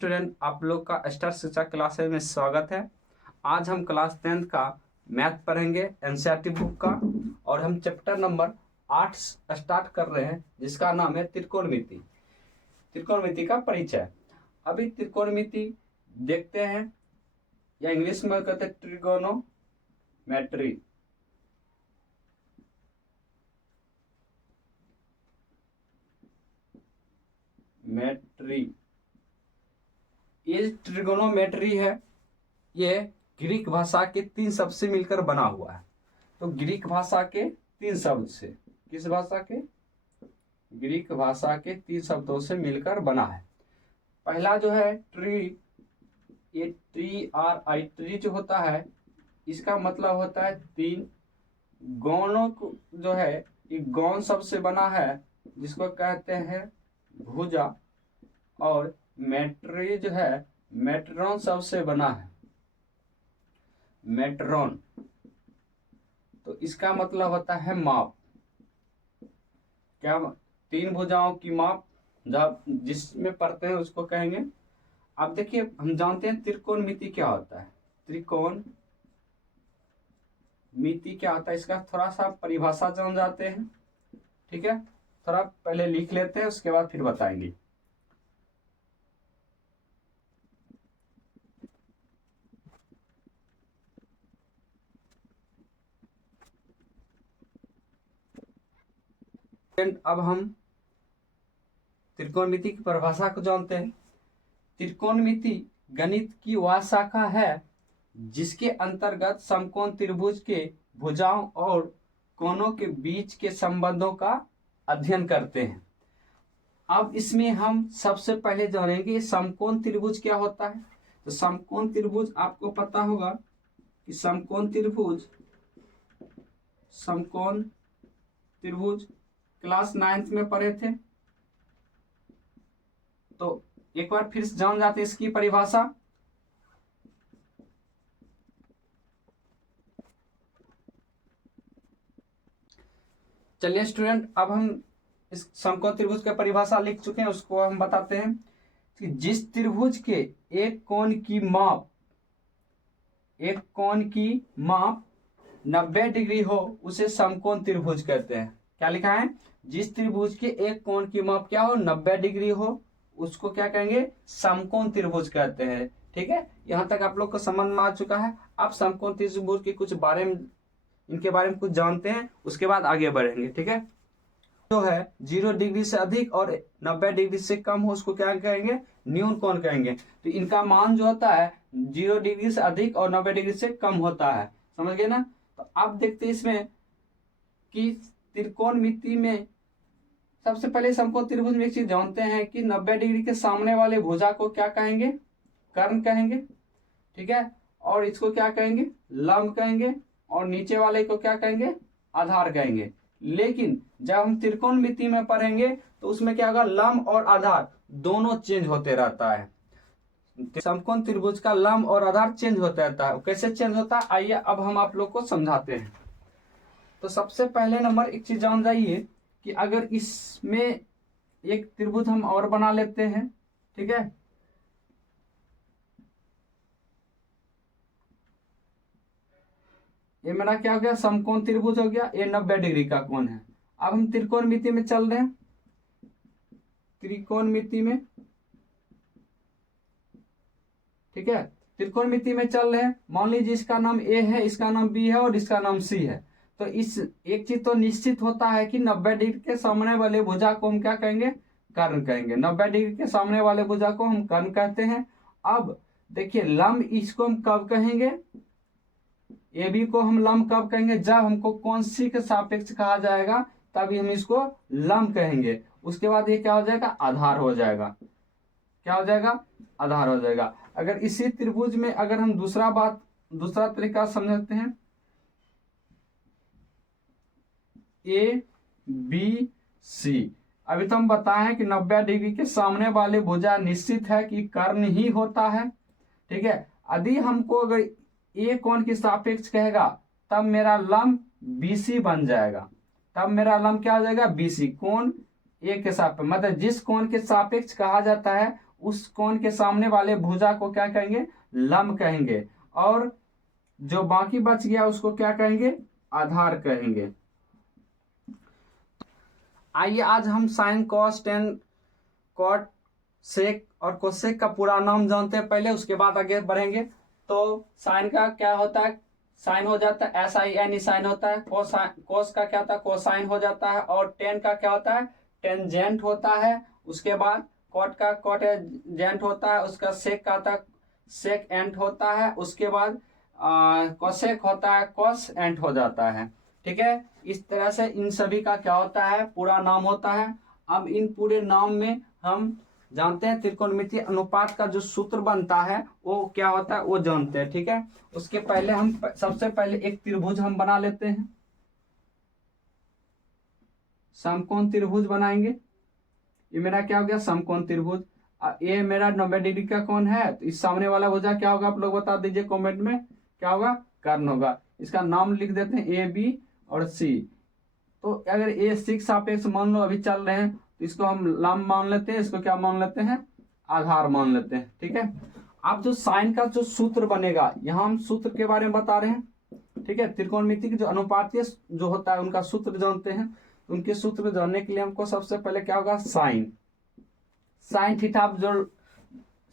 Student, आप लोग का स्टार शिक्षा क्लासेस में स्वागत है। आज हम क्लास 10th का मैथ पढ़ेंगे एनसीईआरटी बुक का, और हम चैप्टर नंबर 8 स्टार्ट कर रहे हैं, जिसका नाम है त्रिकोणमिति। त्रिकोणमिति का परिचय। अभी त्रिकोणमिति देखते हैं, या इंग्लिश में कहते हैं ट्रिगोनोमेट्री। ये ट्रिगोनोमेट्री है, ये ग्रीक भाषा के 3 शब्द से मिलकर बना हुआ है। तो ग्रीक भाषा के 3 शब्द से, किस भाषा के? ग्रीक भाषा के 3 शब्दों से मिलकर बना है। पहला जो है ट्री, ये TRI ट्री जो होता है, इसका मतलब होता है 3 गौणों को, जो है ये गौण शब्द से बना है, जिसको कहते हैं भुजा। और मेट्री जो है मेट्रॉन शब्द से बना है, मेट्रॉन। तो इसका मतलब होता है माप। क्या? 3 भुजाओं की माप जब जिसमें पढ़ते हैं उसको कहेंगे। अब देखिए, हम जानते हैं त्रिकोणमिति क्या होता है। त्रिकोणमिति क्या होता है, इसका थोड़ा सा परिभाषा जान जाते हैं। ठीक है, थोड़ा पहले लिख लेते हैं, उसके बाद फिर बताएंगे। अब हम त्रिकोणमिति की परिभाषा को जानते हैं। त्रिकोणमिति गणित की वह शाखा है जिसके अंतर्गत समकोण त्रिभुज के भुजाओं और कोणों के बीच के संबंधों का अध्ययन करते हैं। अब इसमें हम सबसे पहले जानेंगे समकोण त्रिभुज क्या होता है। तो समकोण त्रिभुज आपको पता होगा कि समकोण त्रिभुज क्लास 9th में पढ़े थे। तो एक बार फिर जान जाते इसकी परिभाषा। चलिए स्टूडेंट, अब हम इस समकोण त्रिभुज की परिभाषा लिख चुके हैं, उसको हम बताते हैं कि जिस त्रिभुज के एक कोण की माप 90 डिग्री हो उसे समकोण त्रिभुज कहते हैं। क्या लिखा है? जिस त्रिभुज के एक कोण की माप क्या हो, 90 डिग्री हो, उसको क्या कहेंगे? समकोण त्रिभुज कहते हैं। ठीक है, यहां तक आप लोग को समझ में आ चुका है। आप समकोण त्रिभुज के कुछ बारे में, इनके बारे में कुछ जानते हैं, उसके बाद आगे बढ़ेंगे। ठीक है, जो है 0 डिग्री से अधिक और 90 डिग्री से कम हो, उसको क्या कहेंगे? न्यून कोण कहेंगे। तो इनका मान जो होता है 0 डिग्री से अधिक और 90 डिग्री से कम होता है। समझ गए ना? तो आप देखते हैं इसमें कि त्रिकोणमिति में सबसे पहले समकोण त्रिभुज में एक चीज जानते हैं कि 90 डिग्री के सामने वाले भुजा को क्या कहेंगे? कर्ण कहेंगे। ठीक है, और इसको क्या कहेंगे? लंब कहेंगे। और नीचे वाले को क्या कहेंगे? आधार कहेंगे। लेकिन जब हम त्रिकोणमिति में पढ़ेंगे तो उसमें क्या होगा? लंब और आधार दोनों चेंज होते रहता है। समकोण त्रिभुज का लंब और आधार चेंज होता रहता है। कैसे चेंज होता है, आइए अब हम आप लोग को समझाते हैं। तो सबसे पहले नंबर एक चीज जान जाइए कि अगर इसमें एक त्रिभुज हम और बना लेते हैं। ठीक है, ये मेरा क्या हो गया? समकोण त्रिभुज हो गया। ये 90 डिग्री का कोण है। अब हम त्रिकोणमिति में चल रहे हैं। त्रिकोणमिति में, ठीक है, त्रिकोणमिति में चल रहे हैं। मान लीजिए इसका नाम A है, इसका नाम B है और इसका नाम C है। तो इस एक चीज तो निश्चित होता है कि 90 डिग्री के सामने वाले भुजा को हम क्या कहेंगे? कर्ण कहेंगे। 90 डिग्री के सामने वाले भुजा को हम कर्ण कहते हैं। अब देखिए, लंब इसको हम कब कहेंगे? AB को हम लंब कब कहेंगे? जब हमको कोण C के सापेक्ष कहा जाएगा, तभी हम इसको लंब कहेंगे। उसके बाद ये क्या हो जाएगा? आधार हो जाएगा। क्या हो जाएगा? आधार हो जाएगा। अगर इसी त्रिभुज में अगर हम दूसरा तरीका समझते हैं, ABC। अभी तो हम बताएं कि 90 डिग्री के सामने वाले भुजा निश्चित है कि कर्ण ही होता है। ठीक है, यदि हमको अगर A कोण के सापेक्ष कहेगा, तब मेरा लंब BC बन जाएगा। तब मेरा लंब क्या हो जाएगा? BC। कोण A के सापेक्ष, मतलब जिस कोण के सापेक्ष कहा जाता है उस कोण के सामने वाले भुजा को क्या कहेंगे, लंब कहेंगे, और जो बाकी बच गया उसको क्या कहेंगे, आधार कहेंगे। आइए आज हम sine cos tan cot sec और कोसेक का पूरा नाम जानते हैं पहले, उसके बाद आगे बढ़ेंगे। तो साइन का क्या होता है, साइन हो जाता है SIN साइन होता है। कोस का क्या होता है, कोसाइन हो जाता है। और टेन का क्या होता है, टेंजेंट होता है। उसके बाद कॉट का कॉटेजेंट होता है। उसका सेक का होता है सेक एंट होता है। उसके बाद कोसेक होता है कॉस एंट हो जाता है। ठीक है, इस तरह से इन सभी का क्या होता है, पूरा नाम होता है। अब इन पूरे नाम में हम जानते हैं त्रिकोणमितीय अनुपात का जो सूत्र बनता है वो क्या होता है वो जानते हैं। ठीक है, उसके पहले हम सबसे पहले एक त्रिभुज हम बना लेते हैं, समकोण त्रिभुज बनाएंगे। ये मेरा क्या हो गया, समकोण त्रिभुज। ये मेरा 90 डिग्री का कोण है, तो इस सामने वाला भुजा क्या होगा, आप लोग बता दीजिए कमेंट में, क्या होगा, कर्ण होगा। इसका नाम लिख देते हैं AB और C। तो अगर ये 6 सापेक्ष मान लो अभी चल रहे हैं, तो इसको हम लंब मान लेते हैं, इसको क्या मान लेते हैं, आधार मान लेते हैं। ठीक है, अब जो साइन का जो सूत्र बनेगा, यहाँ हम सूत्र के बारे में बता रहे हैं। ठीक है, त्रिकोणमिति के जो अनुपातीय जो होता है उनका सूत्र जानते हैं। उनके सूत्र जानने के लिए हमको सबसे पहले क्या होगा, साइन थीटा। जो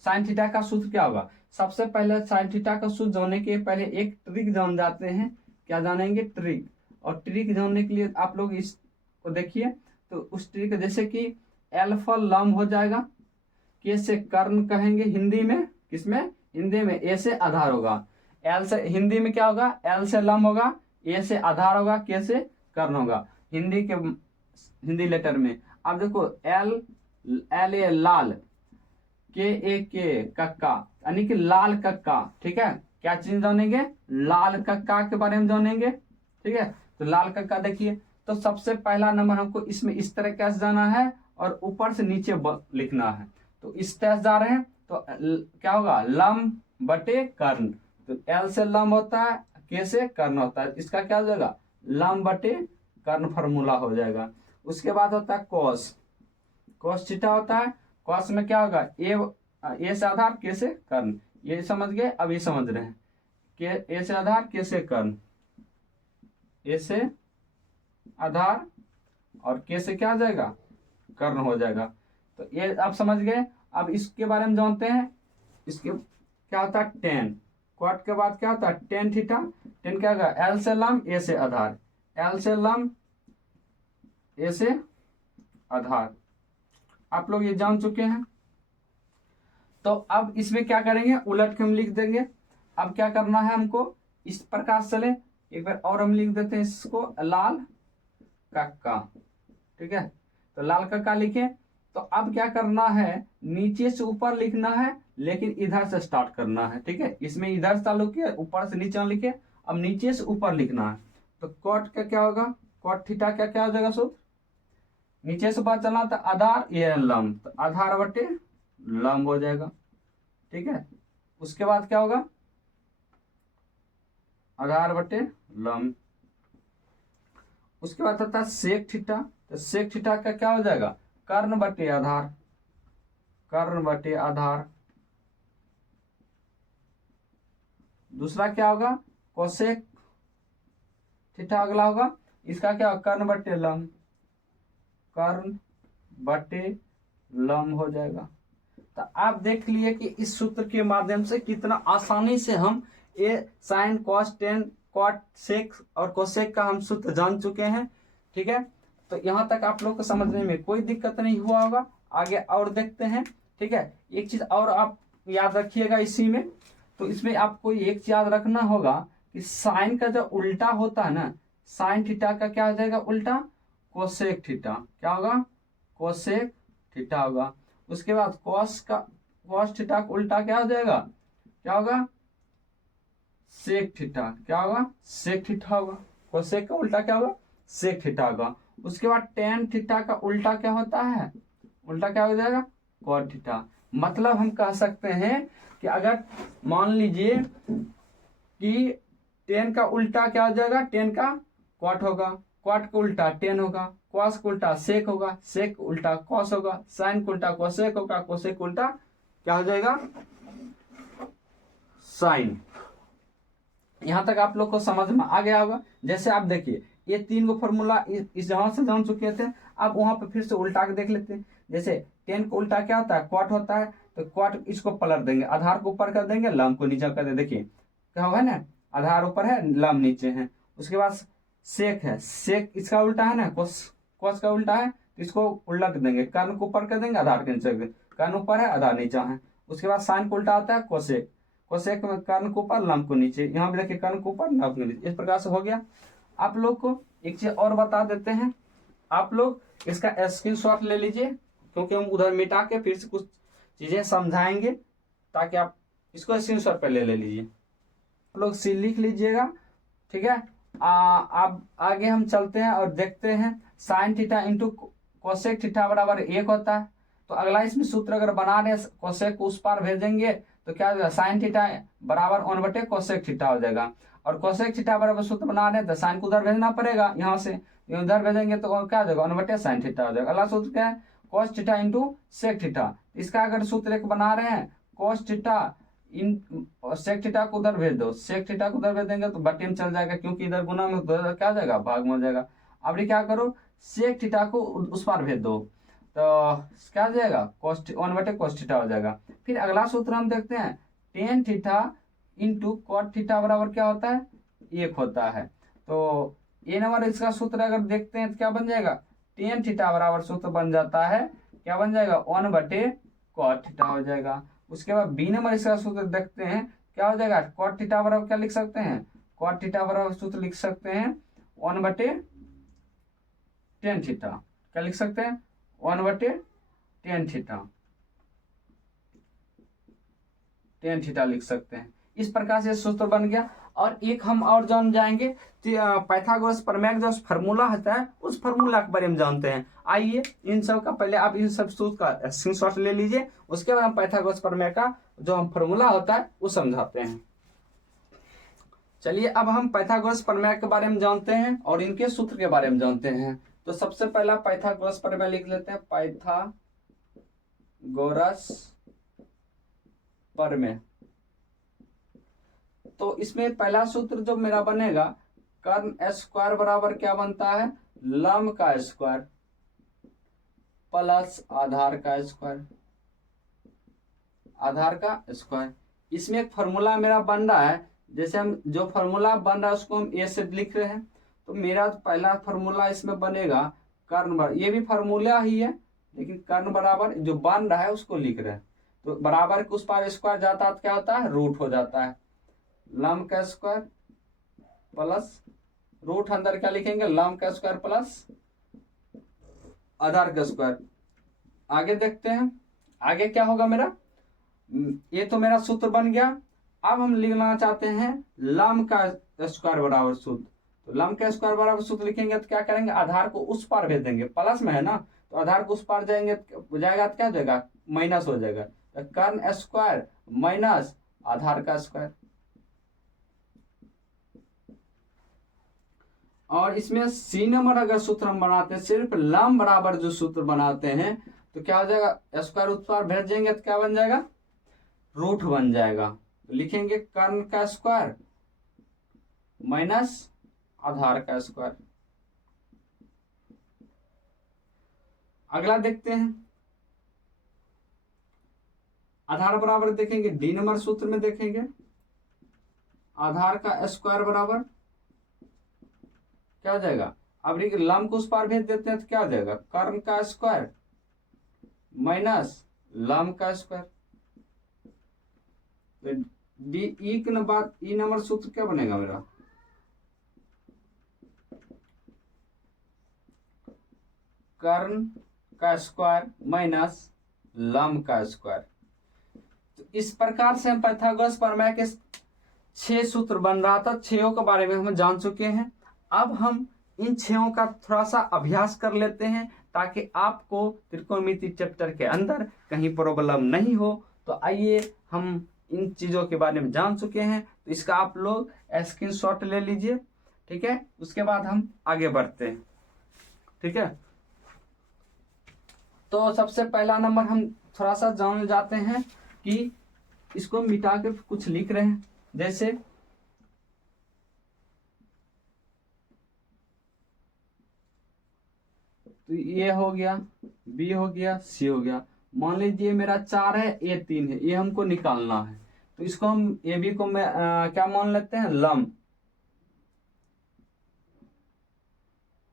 साइन थीटा का सूत्र क्या होगा, सबसे पहले साइन थीटा का सूत्र जानने के पहले एक ट्रिक जान जाते हैं। क्या जानेंगे, ट्रिक। और ट्रिक जानने के लिए आप लोग इसको देखिए, तो उस ट्रिक जैसे कि एल्फा लंब हो जाएगा, के से कर्ण कहेंगे हिंदी में, किसमें, हिंदी में। ए से आधार होगा, एल से हिंदी में क्या होगा, एल से लंब होगा, ए से आधार होगा, के से कर्ण होगा हिंदी लेटर में। अब देखो एल ए लाल, के ए के कक्का, यानी कि लाल कक्का। ठीक है, क्या चीज जानेंगे, लाल कक्का के बारे में जानेंगे। ठीक है, तो लाल कक्का देखिए, तो सबसे पहला नंबर हमको इसमें इस तरह कैसे जाना है और ऊपर से नीचे लिखना है। तो इस तरह जा रहे हैं तो क्या होगा, लंब बटे कर्ण। तो एल से लंब होता है, के से कर्ण होता है, इसका क्या हो जाएगा, लंब बटे कर्ण फॉर्मूला हो जाएगा। उसके बाद होता है कॉस थीटा होता है। कॉस में क्या होगा, ए से आधार, के से कर्ण। ये समझ गए, अब ये समझ रहे हैं, के ए से आधार, के से कर्ण, ए से आधार और के से क्या हो जाएगा, कर्ण हो जाएगा। तो ये आप समझ गए। अब इसके बारे में जानते हैं, इसके क्या होता है, टेन। क्वाट के बाद क्या होता है, टेन थीटा। टेन क्या होगा, एल से लंब, ए से आधार, एल से लंब, ए से आधार। आप लोग ये जान चुके हैं। तो अब इसमें क्या करेंगे, उलट के हम लिख देंगे। अब क्या करना है हमको, इस प्रकार से चले, एक बार और हम लिख देते हैं इसको, लाल कक्का। ठीक है, तो लाल कक्का लिखे। तो अब क्या करना है, नीचे से ऊपर लिखना है, लेकिन इधर से स्टार्ट करना है। ठीक है, इसमें इधर से चालू किया, ऊपर से नीचे लिखे, अब नीचे से ऊपर लिखना है। तो कॉट का क्या होगा, कॉट थीटा क्या क्या हो जाएगा सूत्र, नीचे से ऊपर चलना, तो आधार, ये लंब, तो आधार बटे लंब हो जाएगा। ठीक है, उसके बाद क्या होगा, आधार बटे लंब। उसके बाद आता है सेक थीटा। तो सेक थीटा का क्या हो जाएगा, कर्ण बटे आधार, कर्ण बटे आधार। दूसरा क्या होगा, कोसेक थीटा अगला होगा, इसका क्या होगा, कर्ण बटे लंब, कर्ण बटे लंब हो जाएगा। तो आप देख लिए कि इस सूत्र के माध्यम से कितना आसानी से हम ये sine cos tan cot sec और कोसेक का हम सूत्र जान चुके हैं। ठीक है, तो यहाँ तक आप लोग को समझने में कोई दिक्कत नहीं हुआ होगा। आगे और देखते हैं। ठीक है, एक चीज और आप याद रखिएगा इसी में, तो इसमें आपको एक चीज याद रखना होगा कि साइन का जो उल्टा होता है ना, साइन थीटा का क्या हो जाएगा उल्टा, कोसेक थीटा। क्या होगा, कोसेक थीटा होगा। उसके बाद कॉस थीटा का उल्टा क्या हो जाएगा, क्या होगा, सेक थीटा। क्या होगा, सेक थीटा होगा। कोसेक का उल्टा क्या होगा, सेक थीटा होगा। उसके बाद टेन थीटा का उल्टा क्या होता है, उल्टा क्या हो जाएगा, कॉट थीटा। मतलब हम कह सकते हैं कि अगर मान लीजिए कि टेन का उल्टा क्या हो जाएगा, टेन का कॉट होगा, कॉट का उल्टा टेन होगा, कॉस का उल्टा सेक होगा, सेक उल्टा कॉस होगा, साइन का उल्टा कोसेक होगा, कोसेक उल्टा क्या हो जाएगा, साइन। यहां तक आप लोग को समझ में आ गया होगा। जैसे आप देखिए ये 3 गो फॉर्मूला इस जहां से जान चुके थे, अब वहां पे फिर से उल्टा के देख लेते हैं। जैसे 10 को उल्टा क्या होता है, क्वाट होता है, तो क्वाट इसको पलट देंगे, आधार को ऊपर कर देंगे, लंब को नीचे कर देंगे। देखिए क्या होगा ना, आधार ऊपर है लंब नीचे है। उसके बाद सेक है, सेक इसका उल्टा है ना, कोस का उल्टा है, तो इसको उलट देंगे, कर्ण को ऊपर कर देंगे, आधार के नीचे कर देंगे, कर्ण ऊपर है आधार नीचे है। उसके बाद साइन को उल्टा आता है कोसेक, कोसेक में कर्ण को ऊपर लंब को नीचे, यहाँ पे देखिए कर्ण को ऊपर लंब को नीचे, इस प्रकार से हो गया। आप लोग को एक चीज और बता देते हैं, आप लोग इसका स्क्रीनशॉट ले लीजिए, क्योंकि हम उधर मिटा के फिर से कुछ चीजें समझाएंगे, ताकि आप इसको स्क्रीनशॉट पे ले लीजिए। आप लोग लिख लीजिएगा, ठीक है। अब आगे हम चलते हैं और देखते हैं sine theta into cosec theta बराबर 1 होता है। तो अगला इसमें सूत्र अगर बना रहे, कोसेक को उस पार भेजेंगे तो क्या हो जाएगा, साइन थीटा बराबर 1 बटे कोसेक थीटा हो जाएगा। और कोसेक थीटा बराबर सूत्र बना रहे तो साइन को उधर भेजना पड़ेगा, यहाँ से उधर भेजेंगे तो क्या हो जाएगा, 1 बटे साइन थीटा हो जाएगा। अगला सूत्र क्या है, cos theta into sec theta. इसका अगर सूत्र एक बना रहे हैं, cos theta in sec theta को उधर भेज दो, सेक थीटा को उधर भेज देंगे तो बटे में चल जाएगा, क्योंकि इधर गुना में तो क्या हो जाएगा, भाग में हो जाएगा। अब क्या करो, सेक थीटा को उस पार भेज दो, तो क्या हो जाएगा, कोस 1 बटे कोस थीटा हो जाएगा। फिर अगला सूत्र हम देखते हैं, tan theta into cot theta बराबर क्या होता है, 1 होता है। तो ए नंबर इसका सूत्र अगर देखते हैं तो क्या बन जाएगा, टेन थीटा बराबर सूत्र बन जाता है, क्या बन जाएगा, 1 बटे कॉट थीटा हो जाएगा। उसके बाद बी नंबर इसका सूत्र देखते हैं, क्या हो जाएगा, कॉट थीटा बराबर क्या लिख सकते हैं, कॉट थीटा बराबर सूत्र लिख सकते हैं 1 बटे टेन थीटा। क्या लिख सकते हैं, 1 बटे टेन थीटा, टेन थीटा लिख सकते हैं। इस प्रकार से सूत्र बन गया। और एक हम और जान जाएंगे, पाइथागोरस प्रमेय जो फार्मूला होता है, उस फार्मूला के बारे में जानते हैं। आइए इन सब का पहले आप इन सब सूत्र का स्क्रीनशॉट ले लीजिए, उसके बाद हम पाइथागोरस प्रमेय का जो हम फार्मूला होता है वो समझाते हैं। चलिए अब हम पाइथागोरस प्रमेय के बारे में जानते हैं और इनके सूत्र के बारे में जानते हैं। तो सबसे पहला पाइथागोरस प्रमेय लिख लेते हैं, पाइथागोरस प्रमेय। तो इसमें पहला सूत्र जो मेरा बनेगा, कर्ण स्क्वायर बराबर क्या बनता है, लंब का स्क्वायर प्लस आधार का स्क्वायर, आधार का स्क्वायर। इसमें एक फॉर्मूला मेरा बन रहा है, जैसे हम जो फॉर्मूला बन रहा है उसको हम ए से लिख रहे हैं। तो मेरा पहला फॉर्मूला इसमें बनेगा कर्ण बराबर, ये भी फॉर्मूला ही है लेकिन कर्ण बराबर जो बन रहा है उसको लिख रहे हैं। तो बराबर के उस पार स्क्वायर जाता है तो क्या होता है, रूट हो जाता है, लंब का स्क्वायर प्लस रूट अंदर क्या लिखेंगे, लंब का स्क्वायर प्लस आधार का स्क्वायर। आगे देखते हैं आगे क्या होगा मेरा, ये तो मेरा सूत्र बन गया। अब हम लिखना चाहते हैं लंब का स्क्वायर बराबर सूत्र। तो लंब का स्क्वायर बराबर सूत्र लिखेंगे तो क्या करेंगे, आधार को उस पार भेज देंगे, प्लस में है ना, तो आधार को उस पार जाएंगे जाएगा तो क्या हो जाएगा, माइनस हो जाएगा। तो कर्ण स्क्वायर माइनस आधार का स्क्वायर। और इसमें सी नंबर अगर सूत्र हम बनाते हैं, सिर्फ लंब बराबर जो सूत्र बनाते हैं, तो क्या हो जाएगा, स्क्वायर उस पार भेजेंगे तो क्या बन जाएगा, रूट बन जाएगा। तो लिखेंगे कर्ण का स्क्वायर माइनस आधार का स्क्वायर। अगला देखते हैं, आधार बराबर देखेंगे डी नंबर सूत्र में देखेंगे, आधार का स्क्वायर बराबर क्या हो जाएगा, अब लंब को उस पार भेज देते हैं तो क्या हो जाएगा, कर्ण का स्क्वायर माइनस लंब का स्क्वायर। तो डी ई के बाद ई नंबर सूत्र क्या बनेगा मेरा, कर्ण का स्क्वायर माइनस लंब का स्क्वायर। तो इस प्रकार से हम पाइथागोरस प्रमेय के 6 सूत्र बन रहा था, 6 के बारे में हम जान चुके हैं। अब हम इन 6 का थोड़ा सा अभ्यास कर लेते हैं, ताकि आपको त्रिकोणमिति चैप्टर के अंदर कहीं प्रॉब्लम नहीं हो। तो आइए हम इन चीजों के बारे में जान चुके हैं, तो इसका आप लोग स्क्रीनशॉट ले लीजिए, ठीक है। उसके बाद हम आगे बढ़ते हैं, ठीक है। तो सबसे पहला नंबर हम थोड़ा सा जान जाते हैं कि इसको मिटा के कुछ लिख रहे हैं, जैसे तो ये हो गया, बी हो गया, सी हो गया। मान लीजिए मेरा 4 है, ए 3 है, ये हमको निकालना है। तो इसको हम ए बी को मैं क्या मान लेते हैं, लम।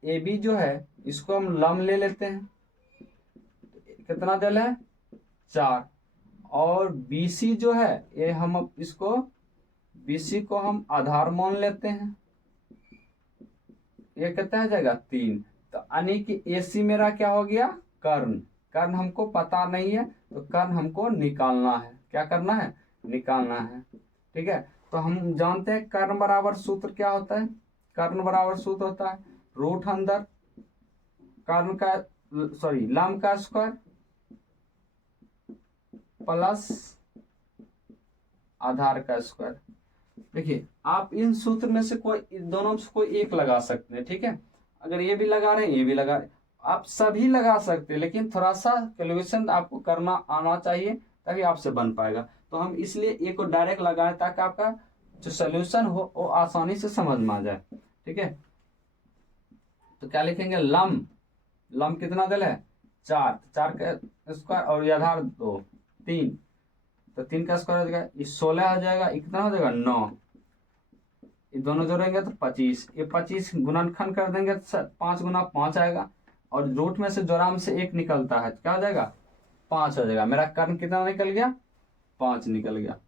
ए बी जो है इसको हम लम ले लेते हैं। कितना दिल है, 4। और बी सी जो है ये हम इसको बी सी को हम आधार मान लेते हैं। ये कितना हो जाएगा, 3। तो यानी कि ए सी मेरा क्या हो गया, कर्ण। कर्ण हमको पता नहीं है तो कर्ण हमको निकालना है। क्या करना है, निकालना है। ठीक है, तो हम जानते हैं कर्ण बराबर सूत्र क्या होता है। कर्ण बराबर सूत्र होता है रूट अंदर कर्ण का लम का स्क्वायर प्लस आधार का स्क्वायर। देखिए आप इन सूत्र में से कोई दोनों में से कोई एक लगा सकते हैं। ठीक है, अगर ये भी लगा रहे हैं ये भी लगा रहे हैं, आप सभी लगा सकते हैं, लेकिन थोड़ा सा कैलकुलेशन आपको करना आना चाहिए तभी आपसे बन पाएगा। तो हम इसलिए ए को डायरेक्ट लगाएं ताकि आपका जो सोल्यूशन हो वो आसानी से समझ में आ जाए। ठीक है, तो क्या लिखेंगे, लम। लम कितना दिल है, 4। 4 का स्क्वायर और आधार 2 3, तो 3 का स्क्वायर हो जाएगा, ये 16 हो जाएगा, कितना हो जाएगा, 9। ये दोनों जोड़ेंगे तो 25। ये 25 गुणनखंड कर देंगे तो 5 गुना 5 आएगा, और रूट में से जोराम से 1 निकलता है, क्या हो जाएगा, 5 हो जाएगा। मेरा कर्ण कितना निकल गया, 5 निकल गया।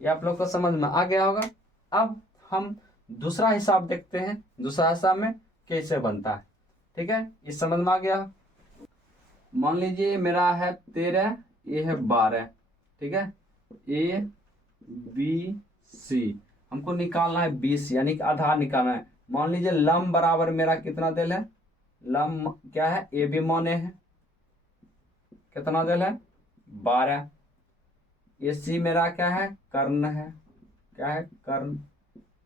ये आप लोग को समझ में आ गया होगा। अब हम दूसरा हिसाब देखते हैं, दूसरा हिसाब में कैसे बनता है। ठीक है, ये समझ में आ गया। मान लीजिए मेरा है 13, ये है 12। ठीक है, ए बी सी हमको निकालना है, 20 यानी कि आधार निकालना है। मान लीजिए लम बराबर मेरा कितना दिल है, लम क्या है, ए बी माने है, कितना दिल है, 12। ए सी मेरा क्या है, कर्ण है, क्या है, कर्ण,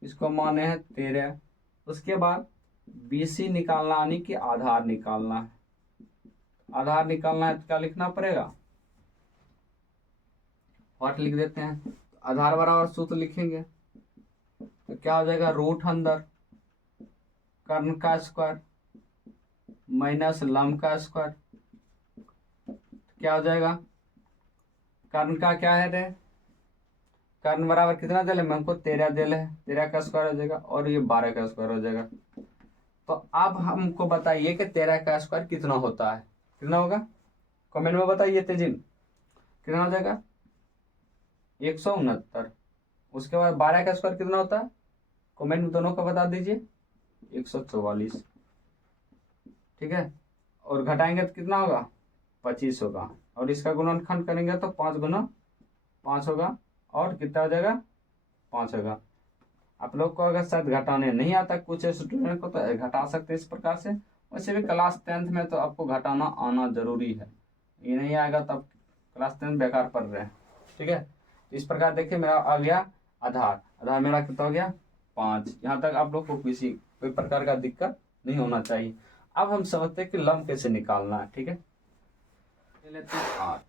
इसको माने है 13। उसके बाद बी सी निकालना यानी कि आधार निकालना है। आधार निकालना है तो क्या लिखना पड़ेगा, व्हाट लिख देते हैं। आधार बराबर सूत्र लिखेंगे तो क्या हो जाएगा, रूट अंदर कर्ण का स्क्वायर माइनस लम का स्क्वायर। क्या हो जाएगा, कर्ण का क्या है रे, कर्ण बराबर कितना दिल है, हमको 13 दिल है, 13 का स्क्वायर हो जाएगा, और ये 12 का स्क्वायर हो जाएगा। तो अब हमको बताइए कि 13 का स्क्वायर कितना होता है, कितना होगा, कमेंट में बताइए तेजी, कितना हो जाएगा, 169। उसके बाद 12 का स्क्वायर कितना होता है, कमेंट में दोनों का बता दीजिए, 144। ठीक है, और घटाएंगे तो कितना होगा, 25 होगा, और इसका गुणनखंड करेंगे तो 5 गुना 5 होगा, और कितना हो जाएगा, 5 होगा। आप लोग को अगर शायद घटाने नहीं आता, कुछ स्टूडेंट को तो घटा सकते हैं इस प्रकार से। वैसे भी क्लास 10th में तो आपको घटाना आना जरूरी है, ये नहीं आएगा तो आप क्लास 10th बेकार पढ़ रहे हैं। ठीक है, तो इस प्रकार देखिए मेरा आ गया आधार। आधार मेरा कितना हो गया, 5। यहाँ तक आप लोग को कोई प्रकार का दिक्कत नहीं होना चाहिए। अब हम समझते हैं कि लम कैसे निकालना है। ठीक है, लेते हैं 8।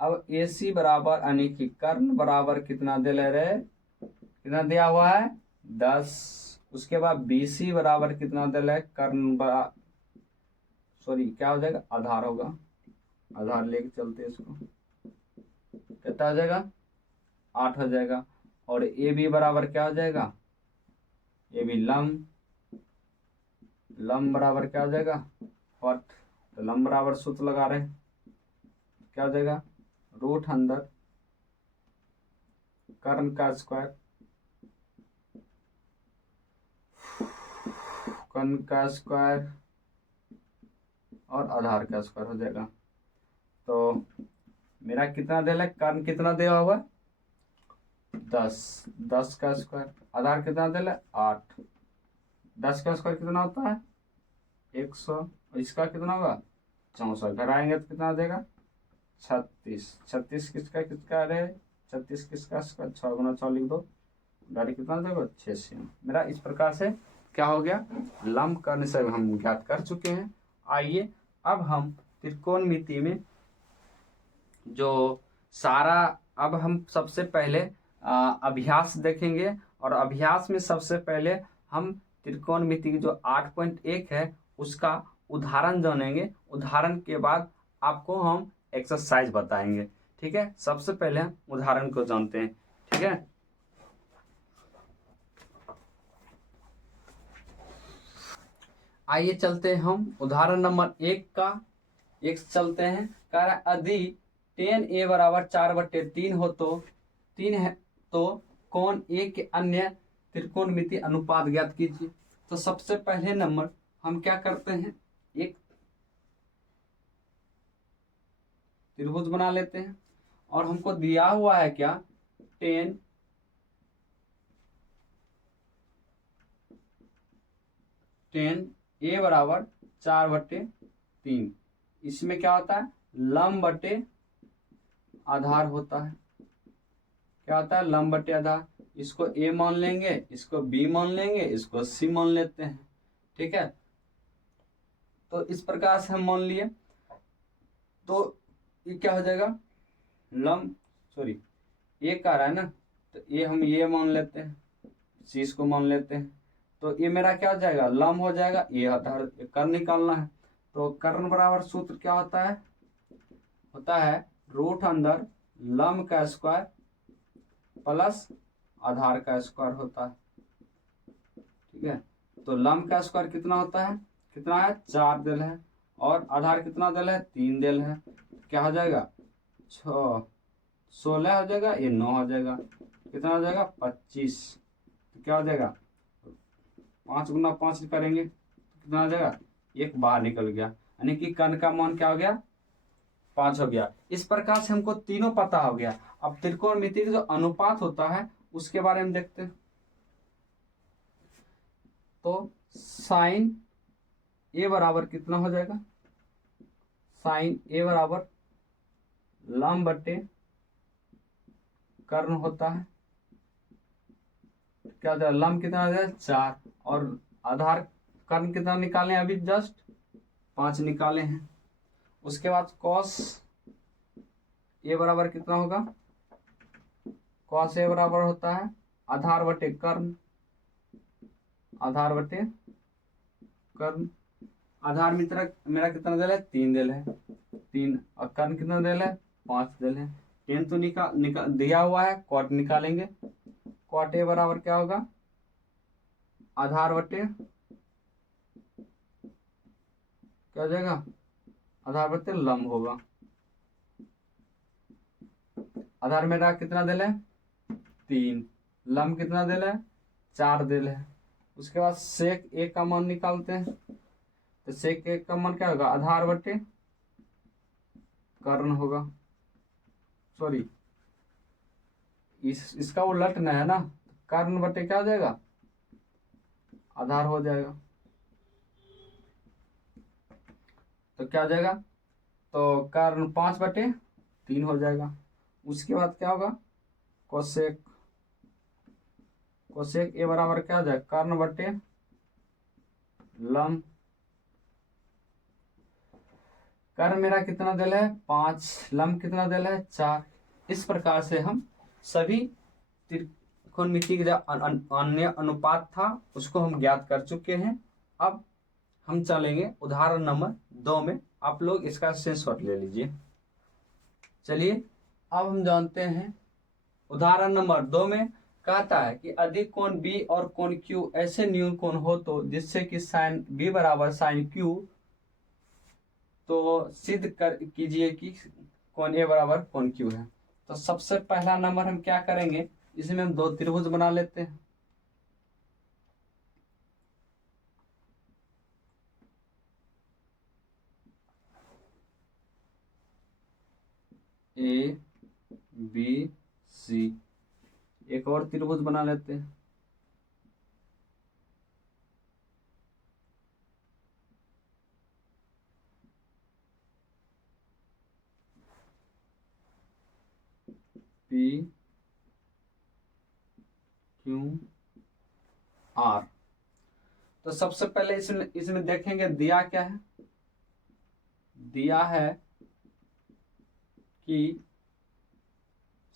अब ए सी बराबर यानी कि कर्ण बराबर कितना दे ले रहे, कितना दिया हुआ है, 10। उसके बाद बी सी बराबर कितना दे ले, कर्ण क्या हो जाएगा, आधार होगा, आधार लेके चलते हैं इसको, कितना हो जाएगा, 8 हो जाएगा। और ए बी बराबर क्या हो जाएगा, ए बी लम, लम बराबर क्या हो जाएगा, व्हाट, तो लम बराबर सूत्र लगा रहे हैं, क्या हो जाएगा, रूट अंदर कर्ण का स्क्वायर, कर्ण का स्क्वायर और आधार का स्क्वायर हो जाएगा। तो मेरा कितना दिया है, कर्ण कितना दिया हुआ, 10। 10 का स्क्वायर, आधार कितना दिया है, 8। 10 का स्क्वायर कितना होता है, 100। इसका कितना होगा, 64। घर आएंगे तो कितना आ जाएगा, 36। 36 किसका किसका रहे, 36 किसका, 6 गुना 6 लिख दो, गाड़ी कितना देगा, 86। मेरा इस प्रकार से क्या हो गया, लम कर्ण से हम ज्ञात कर चुके हैं। आइए अब हम त्रिकोणमिति में जो सारा, अब हम सबसे पहले अभ्यास देखेंगे, और अभ्यास में सबसे पहले हम त्रिकोणमिति की जो 8.1 है उसका उदाहरण जानेंगे। उदाहरण के बाद आपको हम एक्सरसाइज बताएंगे। ठीक है, सबसे पहले हम उदाहरण को जानते हैं। ठीक है, आइए चलते हैं हम उदाहरण नंबर 1 का एक चलते हैं। कह रहा है यदि 10a बराबर 4/3 हो तो 3 है तो कौन ए के अन्य त्रिकोणमिति अनुपात ज्ञात कीजिए। तो सबसे पहले नंबर हम क्या करते हैं, एक त्रिभुज बना लेते हैं, और हमको दिया हुआ है क्या, 10a बराबर 4/3। इसमें क्या होता है, लंब बटे आधार होता है। क्या होता है, लंब बटे आधार। इसको a मान लेंगे, इसको b मान लेंगे, इसको c मान लेते हैं। ठीक है, तो इस प्रकार से हम मान लिए। तो ये क्या हो जाएगा, लंब, सॉरी a कह रहा है ना, तो ये हम ये मान लेते हैं, c इसको मान लेते हैं। तो ये मेरा क्या हो जाएगा, लंब हो जाएगा। ये आधार, कर्ण निकालना है। तो कर्ण बराबर सूत्र क्या होता है रूट अंदर लंब का स्क्वायर प्लस आधार का स्क्वायर होता है। ठीक है, तो लंब का स्क्वायर कितना होता है, कितना है, 4 दिल है, और आधार कितना दिल है, 3 दिल है। क्या हो जाएगा, 16 हो जाएगा, ये 9 हो जाएगा, कितना हो जाएगा, 25। तो क्या हो जाएगा, 5 गुना 5 करेंगे तो कितना हो जाएगा, एक बाहर निकल गया, यानी कि कर्ण का मान क्या हो गया, 5 हो गया। इस प्रकार से हमको तीनों पता हो गया। अब त्रिकोणमिति का जो अनुपात होता है उसके बारे में देखते हैं। तो साइन ए बराबर कितना हो जाएगा, साइन ए बराबर लंब बटे कर्ण होता है। क्या हो जाएगा, लंब कितना हो जाएगा, 4, और आधार कर्ण कितना निकाले, अभी जस्ट 5 निकाले हैं। उसके बाद कॉस ए बराबर कितना होगा, कॉस ए बराबर होता है आधार बटे कर्ण, आधार बटे कर्ण। आधार मेरा कितना दिल है, 3 दिल है, 3, और कर्ण कितना दिल है, 5 दिल है। 10 तो निकाल दिया हुआ है, कॉट निकालेंगे। कॉट ए बराबर क्या होगा, आधार बटे क्या हो जाएगा, आधार बटे लंब होगा। आधार मेरा कितना दिल है, 3, लंब कितना दिल है, 4 दिल है। उसके बाद सेक ए का मान निकालते हैं। तो सेक ए का मान क्या होगा, आधार बटे कर्ण होगा, सॉरी इसका उलट न है ना, कर्ण बटे क्या हो जाएगा, आधार हो जाएगा। तो क्या हो जाएगा, तो कर्ण 5/3 हो जाएगा। उसके बाद क्या होगा, कोसेक, कोसेक ए बराबर क्या हो जाएगा, कर्ण बटे लंब। कर्ण मेरा कितना दिल है, 5, लंब कितना दिल है, 4। इस प्रकार से हम सभी त्रिकोणमिति का अन्य अनुपात था उसको हम ज्ञात कर चुके हैं। अब हम चलेंगे उदाहरण नंबर 2 में। आप लोग इसका स्क्रीनशॉट ले लीजिए। चलिए अब हम जानते हैं उदाहरण नंबर 2 में कहता है कि अधिक कोण बी और कोण क्यू ऐसे न्यून कोण हो तो जिससे कि साइन बी बराबर साइन क्यू, तो सिद्ध कर कीजिए कि कोण ए बराबर कोण क्यू है। तो सबसे पहला नंबर हम क्या करेंगे, इसमें हम 2 त्रिभुज बना लेते हैं। ए बी सी, एक और त्रिभुज बना लेते हैं। P Q R. तो सबसे पहले इसमें देखेंगे दिया क्या है, दिया है कि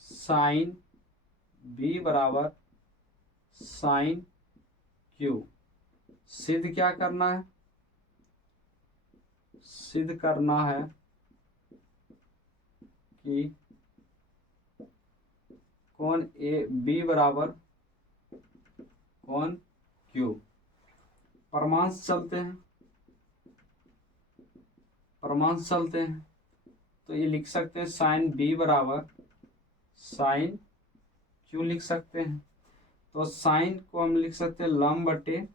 साइन बी बराबर साइन क्यू। सिद्ध क्या करना है? सिद्ध करना है कि कोण ए बी बराबर कोण क्यू। प्रमाण चलते हैं, प्रमाण चलते हैं, तो ये लिख सकते हैं साइन बी बराबर साइन क्यू लिख सकते हैं। तो साइन को हम लिख सकते हैं लंब बटे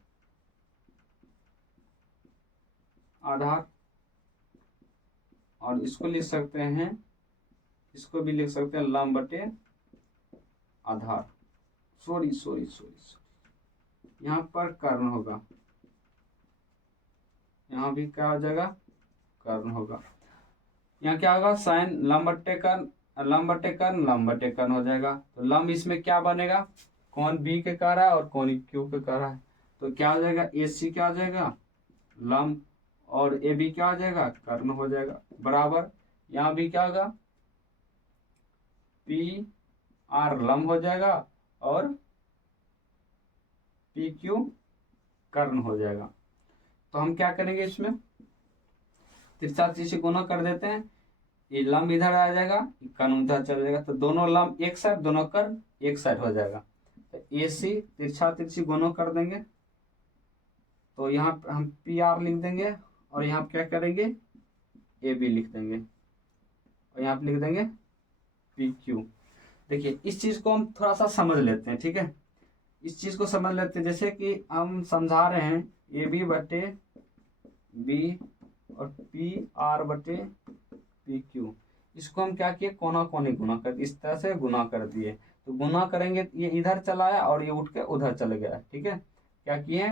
आधार, और इसको लिख सकते हैं, इसको भी लिख सकते हैं लंब बटे आधार। सॉरी सॉरी सॉरी, यहाँ पर कर्ण होगा, यहाँ भी क्या हो जाएगा? कर्ण होगा। यहाँ क्या होगा? साइन लंब बटे कर्ण, लंब बटे कर्ण, लंब बटे कर्ण हो जाएगा। तो लंब इसमें क्या बनेगा? कोण बी के कह रहा है और कोण क्यू के कह रहा है, तो क्या हो जाएगा? ए सी क्या हो जाएगा? लंब, और ए बी क्या हो जाएगा? कर्ण हो जाएगा। बराबर यहाँ भी क्या होगा? पी आर लंब हो जाएगा और पी क्यू कर्ण हो जाएगा। तो हम क्या करेंगे? इसमें तिरछा तिरछी गुना कर देते हैं, ये लंब इधर आ जाएगा, कर्ण उधर चल जाएगा, तो दोनों लंब एक साइड, दोनों कर्ण एक साइड हो जाएगा। तो ए सी तिरछा तिरछी गुना कर देंगे, तो यहाँ हम पी आर लिख देंगे, और यहाँ क्या करेंगे? ए बी लिख देंगे, और यहाँ पे लिख देंगे पी क्यू। देखिए इस चीज को हम थोड़ा सा समझ लेते हैं, ठीक है? इस चीज को समझ लेते हैं, जैसे कि हम समझा रहे हैं ए बी बटे बी और पी आर बटे पी क्यू। इसको हम क्या किए? कोना कोनी गुना कर, इस तरह से गुना कर दिए। तो गुना करेंगे, ये इधर चला आया और ये उठ के उधर चले गया, ठीक है? क्या किए?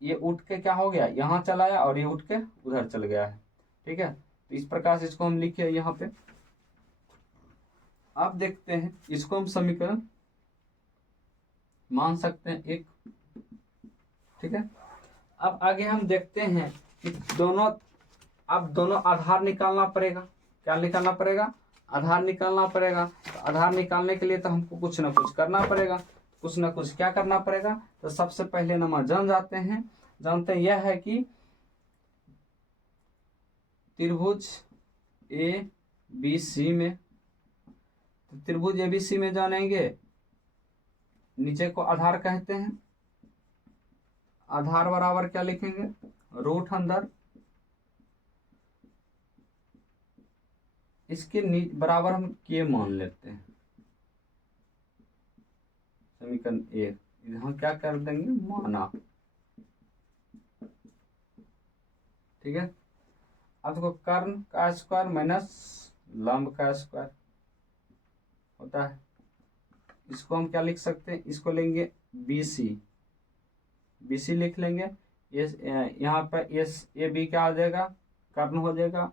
ये उठ के क्या हो गया? यहाँ चला आया और ये उठ के उधर चल गया है, ठीक है? तो इस प्रकार से इसको हम लिखे यहाँ पे। अब देखते हैं, इसको हम समीकरण मान सकते हैं एक, ठीक है? अब आगे हम देखते हैं कि दोनों, अब दोनों आधार निकालना पड़ेगा। क्या निकालना पड़ेगा? आधार निकालना पड़ेगा। तो आधार निकालने के लिए तो हमको कुछ ना कुछ करना पड़ेगा, कुछ ना कुछ क्या करना पड़ेगा? तो सबसे पहले नंबर जानते हैं यह है कि त्रिभुज ए बी सी में, तो त्रिभुज ए बी सी में जानेंगे, नीचे को आधार कहते हैं। आधार बराबर क्या लिखेंगे? रूट अंदर, इसके बराबर हम के मान लेते हैं। समीकरण एक यहाँ क्या कर देंगे? माना, ठीक है? अब देखो कर्ण का स्क्वायर माइनस लंब का स्क्वायर होता है। इसको हम क्या लिख सकते हैं? इसको लेंगे बी सी, बी सी लिख लेंगे। यहाँ पर एस ए बी क्या हो जाएगा? कर्ण हो जाएगा।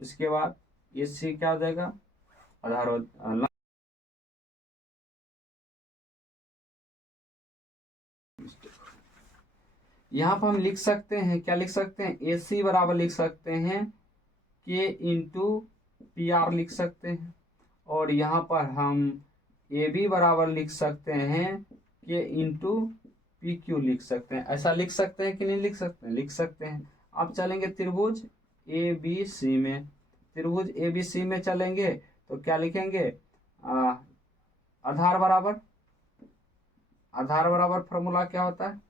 इसके बाद ए सी क्या हो जाएगा? आधार हो, यहाँ पर हम लिख सकते हैं, क्या लिख सकते हैं? ए सी बराबर लिख सकते हैं के इंटू पी आर लिख सकते हैं, और यहाँ पर हम ए बी बराबर लिख सकते हैं के इंटू पी क्यू लिख सकते हैं। ऐसा लिख सकते हैं कि नहीं लिख सकते हैं? लिख सकते हैं। अब चलेंगे त्रिभुज ए बी सी में, त्रिभुज ए बी सी में चलेंगे तो क्या लिखेंगे? आधार बराबर, आधार बराबर फॉर्मूला क्या होता है?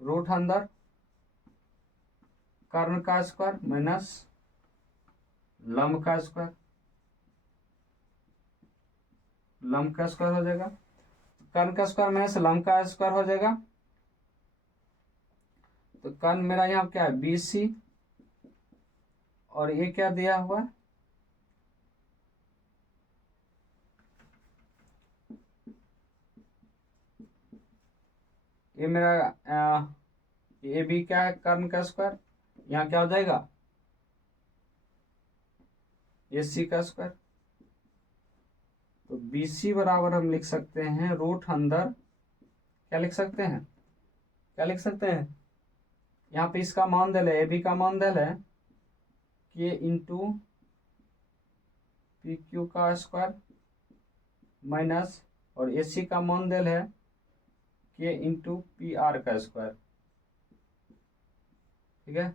रूट अंदर कर्ण का स्क्वायर माइनस लंब का स्क्वायर, लंब का स्क्वायर हो जाएगा। कर्ण का स्क्वायर माइनस लंब का स्क्वायर हो जाएगा। तो कर्ण मेरा यहाँ क्या है? बी सी, और ये क्या दिया हुआ है? ये मेरा ए बी क्या है? कर्ण का स्क्वायर, यहाँ क्या हो जाएगा? ए सी का स्क्वायर। तो बी सी बराबर हम लिख सकते हैं रूट अंदर, क्या लिख सकते हैं? क्या लिख सकते हैं? यहाँ पे इसका मान दल है, ए बी का मान दल है के इंटू पी क्यू का स्क्वायर माइनस, और ए सी का मान दिल है के इंटू पी आर का स्क्वायर। ठीक है,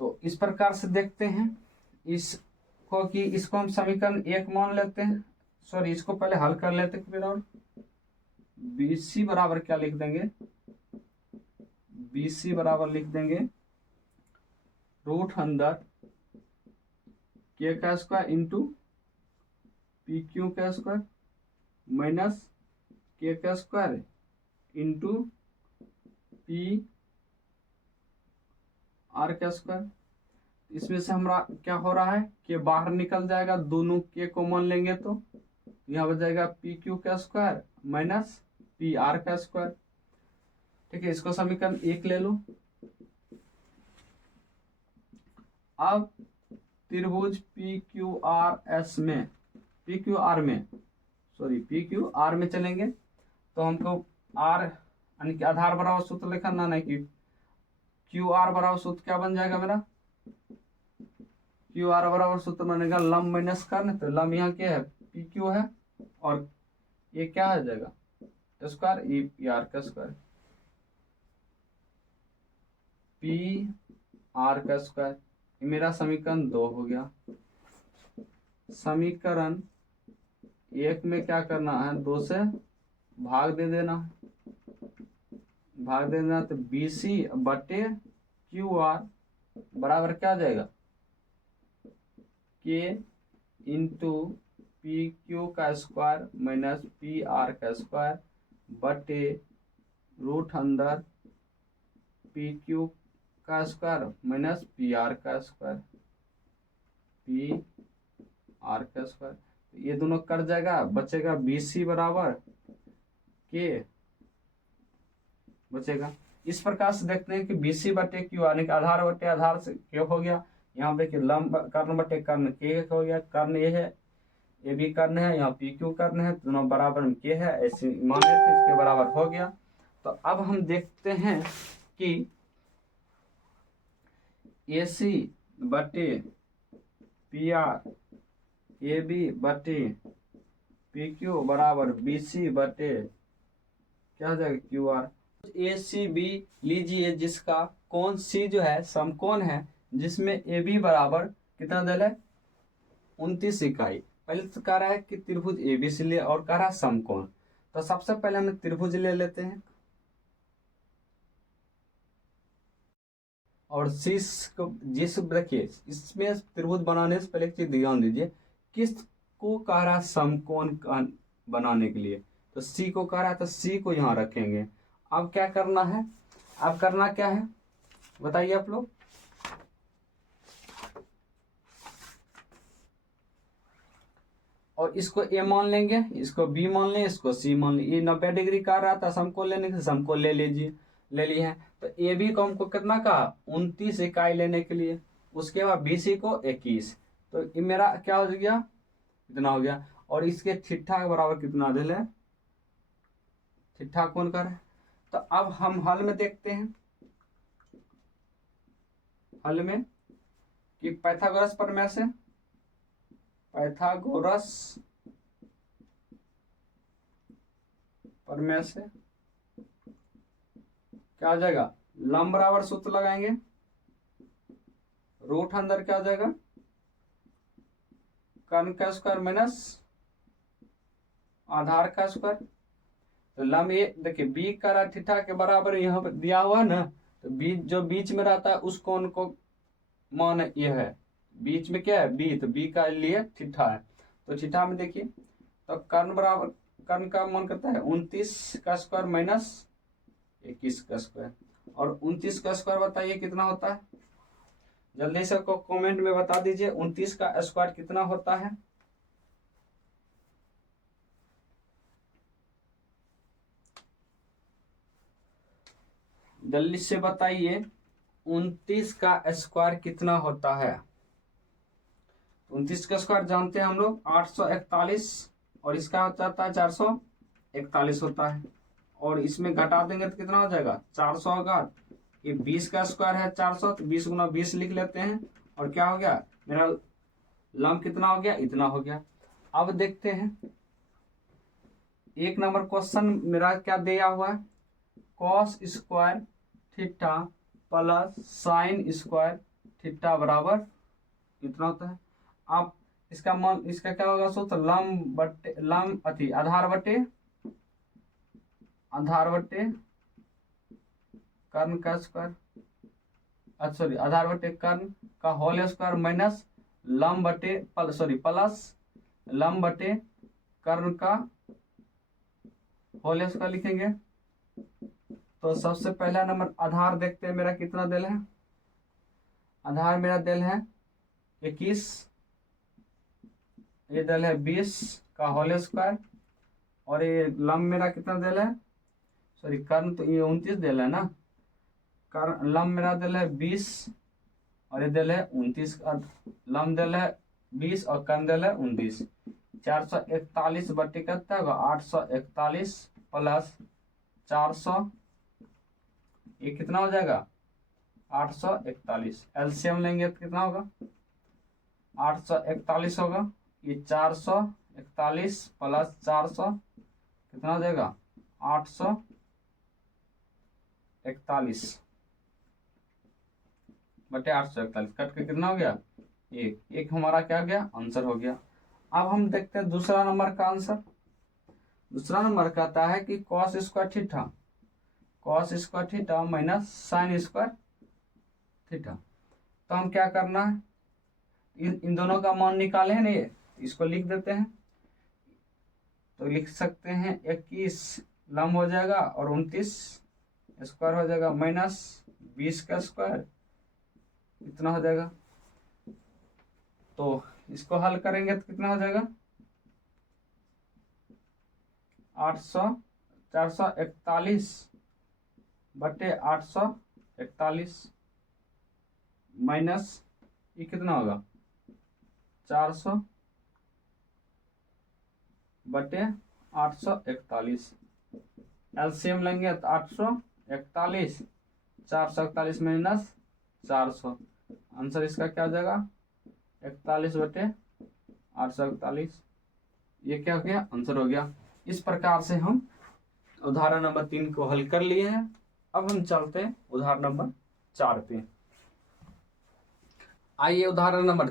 तो इस प्रकार से देखते हैं इसको कि इसको हम समीकरण 1 मान लेते हैं, सॉरी इसको पहले हल कर लेते हैं फिर, और बी सी बराबर क्या लिख देंगे, बी सी बराबर लिख देंगे रूट अंदर के का स्क्वायर इंटू पी क्यू का स्क्वायर माइनस के का स्क्वायर इंटू पी आर का स्क्वायर। इसमें से हमारा क्या हो रहा है कि बाहर निकल जाएगा, दोनों के कॉमन लेंगे तो यहाँ बच जाएगा पी क्यू का स्क्वायर माइनस पी आर का स्क्वायर। ठीक है, इसको समीकरण 1 ले लो। अब त्रिभुज पी क्यू आर एस में, पी क्यू आर में चलेंगे तो हमको आर यानी कि आधार बराबर सूत्र लिखना नहीं कि क्यू आर बराबर सूत्र क्या बन जाएगा मेरा, क्यू आर बराबर सूत्र बनेगा लंब माइनस कर्ण। तो लंब यहाँ क्या है, पी क्यू है, और ये क्या आ जाएगा स्क्वायर ई पी आर का स्क्वायर, पी आर का स्क्वायर। मेरा समीकरण 2 हो गया। समीकरण 1 में क्या करना है, 2 से भाग दे देना, तो बी सी बटे क्यू आर बराबर क्या आ जाएगा, के इंटू पी क्यू का स्क्वायर माइनस पी आर का स्क्वायर बटे रूट अंदर पी क्यू का स्क्वायर माइनस पी आर का स्क्वायर, ये दोनों कट जाएगा, बचेगा बी सी बराबर के बचेगा। इस प्रकार से देखते हैं कि बी सी बटे क्यू यानी कि आधार बटे आधार से के हो गया, यहाँ पे कि लंब कर्ण बटे कर्ण के हो गया, कर्ण ये है, ये भी कर्ण है, यहाँ पी क्यू कर्ण है, दोनों बराबर में के है, ऐसे मान लेते इसके बराबर हो गया। तो अब हम देखते हैं कि ए सी बटे पी आर, ए बी बटे पी क्यू बराबर बी सी बटे क्या हो जाएगा क्यू आर। ए सी बी लीजिए जिसका कोण सी जो है समकोण है, जिसमें ए बी बराबर कितना दल है 29 इकाई। पहले तो कह रहा है कि त्रिभुज ए बी सी ले और कह रहा है समकोण, तो सबसे पहले हम त्रिभुज ले लेते हैं और शीर्ष को, जिस देखिए इसमें त्रिभुज बनाने से पहले एक चीज ध्यान दीजिए, किस को कह रहा है समकोण बनाने के लिए, तो सी को कह रहा है, तो सी को यहाँ रखेंगे। अब क्या करना है, अब करना क्या है बताइए आप लोग, और इसको ए मान लेंगे, इसको बी मान लें, इसको सी मान लें। ये 90 डिग्री का रहा था, समकोण लेने के समकोण ले लीजिए, ले लिए हैं। तो ए बी को हमको कितना कहा 29 इकाई लेने के लिए, उसके बाद बी सी को 21, तो ये मेरा क्या हो गया इतना हो गया। और इसके ठिट्ठा के बराबर कितना दिल है, ठिट्ठा कौन कर है। तो अब हम हल में देखते हैं, हल में कि पाइथागोरस प्रमेय से, पाइथागोरस प्रमेय से क्या हो जाएगा, लंब बराबर सूत्र लगाएंगे, रूट अंदर क्या हो जाएगा कर्ण का स्क्वायर माइनस आधार का स्क्वायर। तो लंब ये देखिए बी का थीटा के बराबर यहाँ पर दिया हुआ है ना, तो बी जो बीच में रहता है उस कोण को मान ये है, बीच में क्या है बी, तो बी का लिए थीटा है। तो थीटा में देखिए तो कर्ण बराबर, कर्ण का मान करता है 29 का स्क्वायर माइनस 21 का स्क्वायर, और 29 का स्क्वायर बताइए कितना होता है, जल्दी से को कमेंट में बता दीजिए 29 का स्क्वायर कितना होता है। जल्दी से बताइए 29 का स्क्वायर कितना होता है। 29 का स्क्वायर जानते हैं हम लोग 841, और इसका हो जाता है 441 होता है, और इसमें घटा देंगे तो कितना हो जाएगा 400 होगा, ये 20 का स्क्वायर है 400, तो 20 गुना 20 लिख लेते हैं। और क्या हो गया, मेरा लंब कितना हो गया, इतना हो गया। अब देखते हैं 1 नंबर क्वेश्चन मेरा क्या दिया हुआ है, cos square theta plus sine square theta बराबर इतना होता है। आप इसका मान, इसका क्या होगा सूत्र, लंब बटे लंब अति आधार बटे कर्ण का स्क्वायर, अच्छा सॉरी आधार बटे कर्ण का होल स्क्वायर माइनस लंब बटे प्लस लंब बटे कर्ण का होल स्क्वायर लिखेंगे। तो सबसे पहला नंबर आधार देखते हैं मेरा कितना दिल है, आधार मेरा दिल है 21, ये दिल है 20 का होल स्क्वायर, और ये लंब मेरा कितना दिल है, सॉरी कर्ण तो ये 29 दिल है ना, कर्ण लंब मेरा दिल है 20 और ये दिल है 29 का, लंब दिल है 20 और कर्ण दिल है 29। 441 बटे कितना होगा 841 प्लस 400, ये कितना हो जाएगा 841, एलसीएम लेंगे तो कितना होगा 841 होगा। ये 441 प्लस 400 कितना हो जाएगा 841 बटे 841, कट के कितना हो गया एक हमारा क्या गया आंसर हो गया। अब हम देखते हैं दूसरा नंबर का आंसर। दूसरा नंबर कहता है कि cos square theta minus sine square theta. तो हम क्या करना है, इन दोनों का मान निकाले हैं ना, ये इसको लिख देते हैं। तो लिख सकते हैं 21 लंब हो जाएगा और 29 स्क्वायर हो जाएगा माइनस 20 का स्क्वायर इतना हो जाएगा। तो इसको हल करेंगे तो कितना हो जाएगा 441 बटे 841 माइनस ये कितना होगा 400 बटे 841, एलसीएम लेंगे तो 841, 441 माइनस 400, आंसर इसका क्या हो जाएगा 41 बटे 841, ये क्या हो गया आंसर हो गया। इस प्रकार से हम उदाहरण नंबर 3 को हल कर लिए हैं। अब हम चलते हैं उदाहरण नंबर 4 पे। आइए उदाहरण नंबर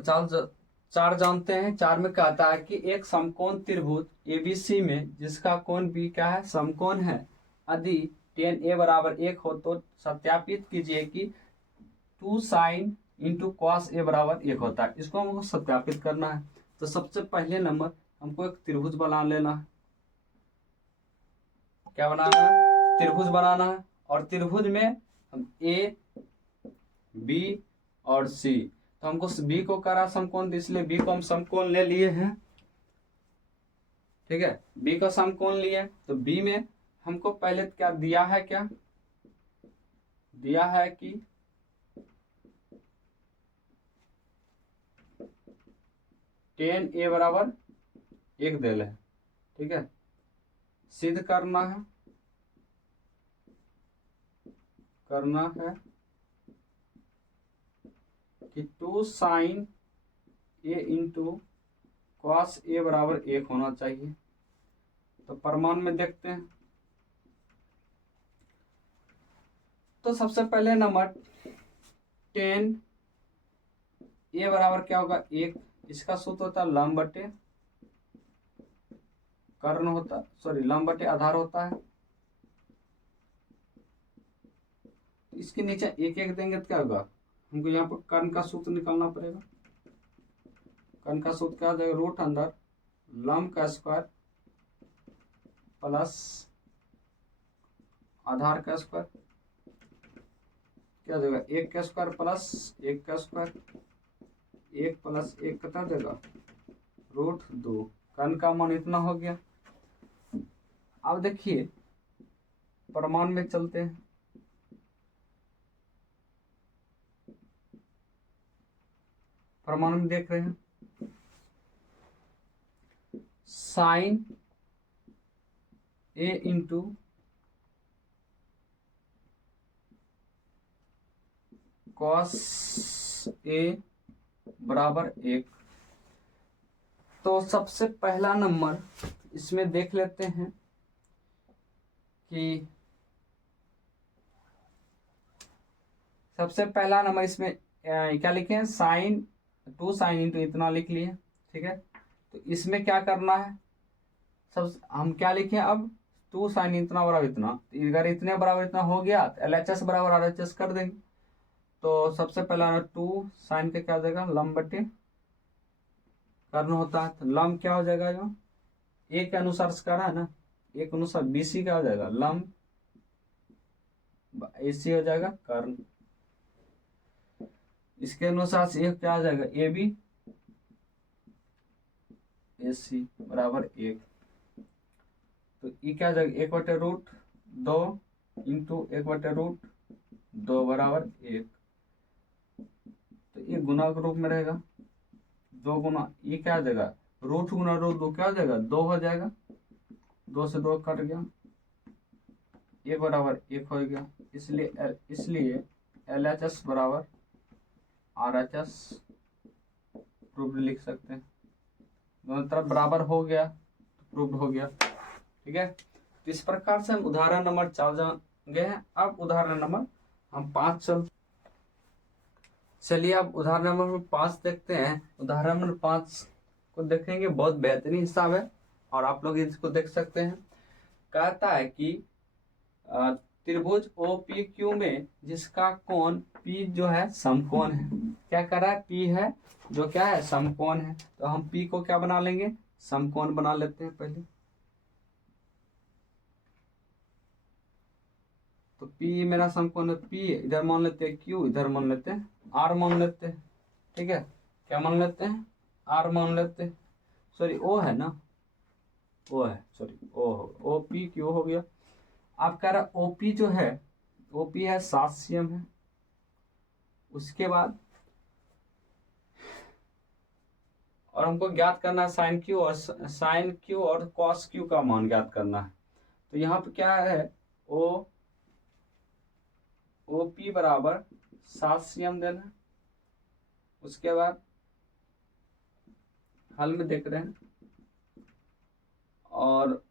4 जानते हैं। 4 में कहता है कि एक समकोण त्रिभुज एबीसी में जिसका कोण बी क्या है समकोण है, यदि tan a बराबर 1 हो तो सत्यापित कीजिए कि 2 sin इंटू कॉस ए बराबर 1 होता है। इसको हमको सत्यापित करना है। तो सबसे पहले नंबर हमको एक त्रिभुज बना लेना है। क्या बनाना है, त्रिभुज बनाना है। और त्रिभुज में हम ए बी और सी, तो हमको बी को करा समकोण, तो इसलिए बी को हम समकोण ले लिए हैं। ठीक है, बी का समकोण लिए। तो बी में हमको पहले क्या दिया है, क्या दिया है कि tan a बराबर 1 दिल है। ठीक है, सिद्ध करना है कि 2 sin a into cos A बराबर 1 होना चाहिए। तो प्रमाण में देखते हैं। तो सबसे पहले नंबर tan a बराबर क्या होगा 1, इसका सूत्र होता है लंब बटे कर्ण होता, सॉरी लंब बटे आधार होता है। इसके नीचे एक एक देंगे तो क्या होगा, हमको यहाँ पर कर्ण का सूत्र निकालना पड़ेगा। कर्ण का सूत्र क्या हो जाएगा, रूट अंदर लंब का स्क्वायर प्लस आधार का स्क्वायर, क्या देगा 1 का स्क्वायर प्लस 1 का स्क्वायर, 1 प्लस 1 कितना देगा √2। कर्ण का मान इतना हो गया। अब देखिए प्रमाण में चलते हैं। प्रमाण में देख रहे हैं sign A into cos A बराबर 1। तो सबसे पहला नंबर इसमें देख लेते हैं कि सबसे पहला नंबर इसमें क्या लिखे हैं, साइन 2 साइन इंटू इतना लिख लिए, ठीक है। तो इसमें क्या करना है, सब हम क्या लिखे अब 2 साइन इतना बराबर इतना, अगर इतने बराबर इतना हो गया तो LHS बराबर RHS कर देंगे। तो सबसे पहला 2 साइन का क्या हो जाएगा, लंब बटे कर्ण होता है, तो लंब क्या हो जाएगा, जो ए के अनुसार कर है ना, एक अनुसार BC क्या हो जाएगा लंब, AC हो जाएगा कर्ण, इसके अनुसार से एक क्या हो जाएगा AB AC बराबर 1। तो ये क्या हो जाएगा 1/√2 इंटू 1/√2 बराबर 1। तो ये गुना के रूप में रहेगा, 2 गुना ये क्या हो जाएगा, रूट गुना रूट 2 क्या हो जाएगा 2 हो जाएगा, 2 से 2 कट गया, 1 बराबर 1 हो गया। इसलिए LHS बराबर RHS प्रूफ लिख सकते हैं, दोनों तरफ बराबर हो गया तो प्रूफ हो गया, ठीक है। तो इस प्रकार से हम उदाहरण नंबर 4 जान गए हैं। अब उदाहरण नंबर हम 5 चलिए अब उदाहरण नंबर 5 देखते हैं। उदाहरण नंबर 5 को देखेंगे, बहुत बेहतरीन हिसाब है और आप लोग इसको देख सकते हैं। कहता है कि त्रिभुज OPQ में जिसका कोण P जो है समकोण है, क्या कर रहा है, P है जो क्या है समकोण है, तो हम P को क्या बना लेंगे, समकोण बना लेते हैं पहले। तो P मेरा समकोण है, P इधर मान लेते हैं Q, इधर मान लेते हैं R मान लेते हैं, ठीक है। क्या मान लेते हैं, R मान लेते हैं, सॉरी O है ना, O है, सॉरी OPQ हो गया। आप कह रहा OP जो है, OP है 7 cm है। उसके बाद और हमको ज्ञात करना है साइन क्यू और कॉस क्यू का मान ज्ञात करना है। तो यहाँ पे क्या है, OP बराबर 7 cm देना है। उसके बाद हल में देख रहे हैं, और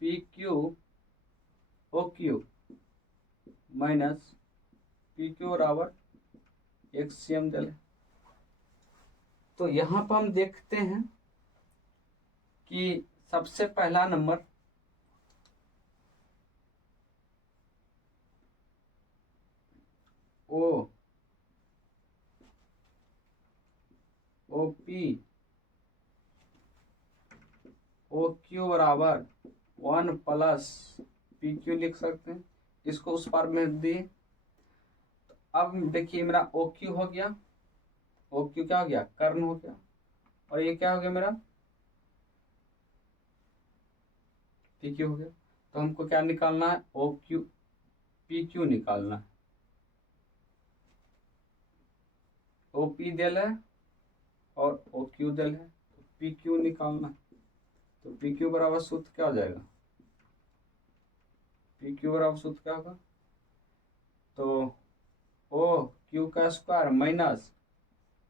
PQ OQ माइनस PQ बराबर 1 cm दे। तो यहाँ पर हम देखते हैं कि सबसे पहला नंबर OP OQ बराबर 1 प्लस PQ लिख सकते हैं, इसको उस पार भेज दिए। तो अब देखिए मेरा OQ हो गया, OQ क्या हो गया, कर्ण हो गया, और ये क्या हो गया मेरा PQ हो गया। तो हमको क्या निकालना है, PQ निकालना है। OP दिल है और OQ दिल है, तो PQ निकालना है। तो PQ बराबर सूत्र क्या हो जाएगा, PQ बराबर सूत्र क्या होगा, तो OQ का स्क्वायर माइनस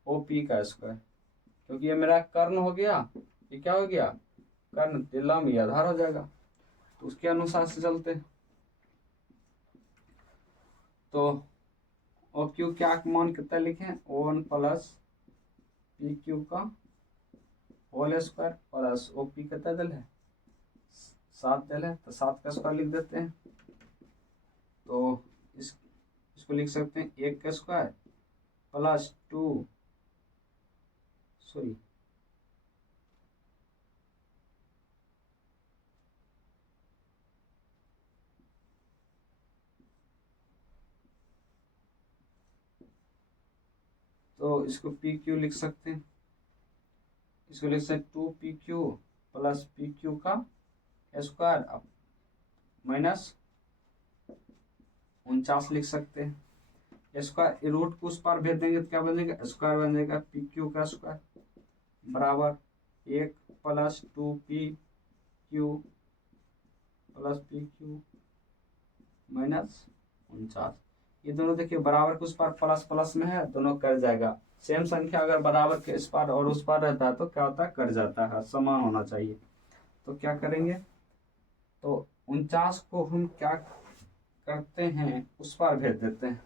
OP का स्क्वायर, क्योंकि ये मेरा कर्ण हो गया, ये क्या हो गया कर्ण, लंब ये आधार हो जाएगा, तो उसके अनुसार से चलते हैं। तो OQ क्या मान कितना लिखे, 1 प्लस PQ का होल स्क्वायर प्लस OP कितना दल है 7 दल है, तो 7 का स्क्वायर लिख देते हैं। तो इसको लिख सकते हैं 1 का स्क्वायर प्लस 2 सॉरी तो इसको PQ लिख सकते हैं, इसको लिख सकते हैं 2PQ प्लस PQ का स्क्वायर माइनस 49 लिख सकते हैं। स्क्वायर रूट को उस पार भेज देंगे तो क्या बन जाएगा, स्क्वायर बन जाएगा PQ का स्क्वायर बराबर 1 plus 2PQ plus PQ minus 49। ये दोनों देखिए बराबर के उस पार प्लस प्लस में है, दोनों कट जाएगा। सेम संख्या अगर बराबर के इस पार और उस पार रहता है तो क्या होता है, कट जाता है, समान होना चाहिए। तो क्या करेंगे, तो 49 को हम क्या करते हैं, उस पार भेज देते हैं।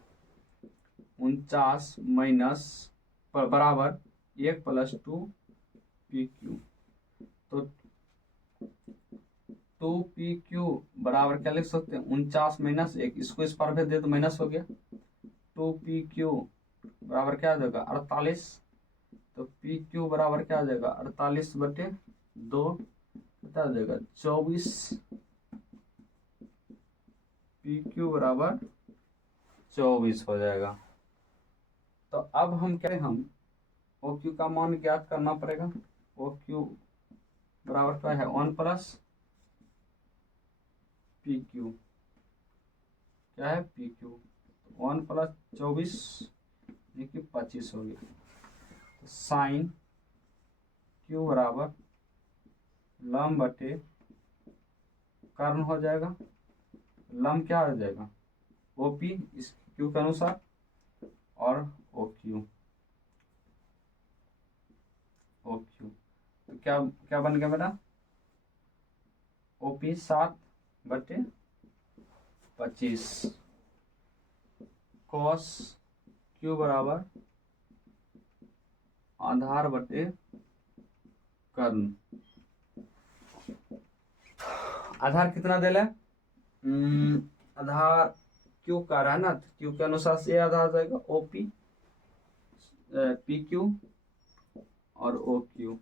49 माइनस बराबर 1 + 2pq। तो 2pq बराबर क्या लिख सकते हैं, 49 - 1, इसको इस पार भेज दे तो माइनस हो गया। 2pq बराबर क्या आ जाएगा, 48। तो pq बराबर क्या आ जाएगा, 48/2 कितना आ जाएगा, 24। pq बराबर 24 हो जाएगा। तो अब हम क्या, हम OQ का मान ज्ञात करना पड़ेगा। OQ बराबर क्या है, 1 + PQ, क्या है, PQ। 1 + 24 ये कि 25 हो गया। तो साइन Q बराबर लम बटे कर्ण हो जाएगा। लम क्या हो जाएगा, OP इस Q के अनुसार, और OQ। तो क्या क्या बन गया बेटा, OP 7/25 cos Q बराबर आधार बटे कर्ण। आधार कितना दे रहा है, आधार Q का रहा है ना, तो Q के अनुसार से आधार जाएगा, OP PQ और OQ।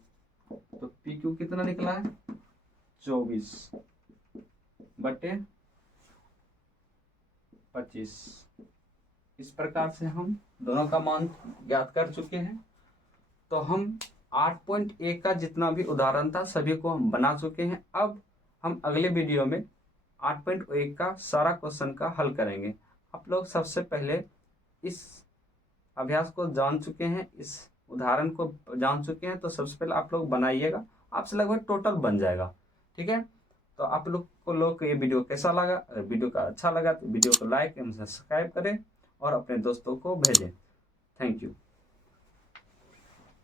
तो PQ कितना निकला है, 24/25। इस प्रकार से हम दोनों का मान ज्ञात कर चुके हैं। तो हम 8.1 का जितना भी उदाहरण था सभी को हम बना चुके हैं। अब हम अगले वीडियो में 8.1 का सारा क्वेश्चन का हल करेंगे। आप लोग सबसे पहले इस अभ्यास को जान चुके हैं, इस उदाहरण को जान चुके हैं, तो सबसे पहले आप लोग बनाइएगा, आपसे लगभग टोटल बन जाएगा। ठीक है, तो आप लोग को ये वीडियो कैसा लगा, अगर वीडियो का अच्छा लगा तो वीडियो को लाइक एवं सब्सक्राइब करें और अपने दोस्तों को भेजें। Thank you.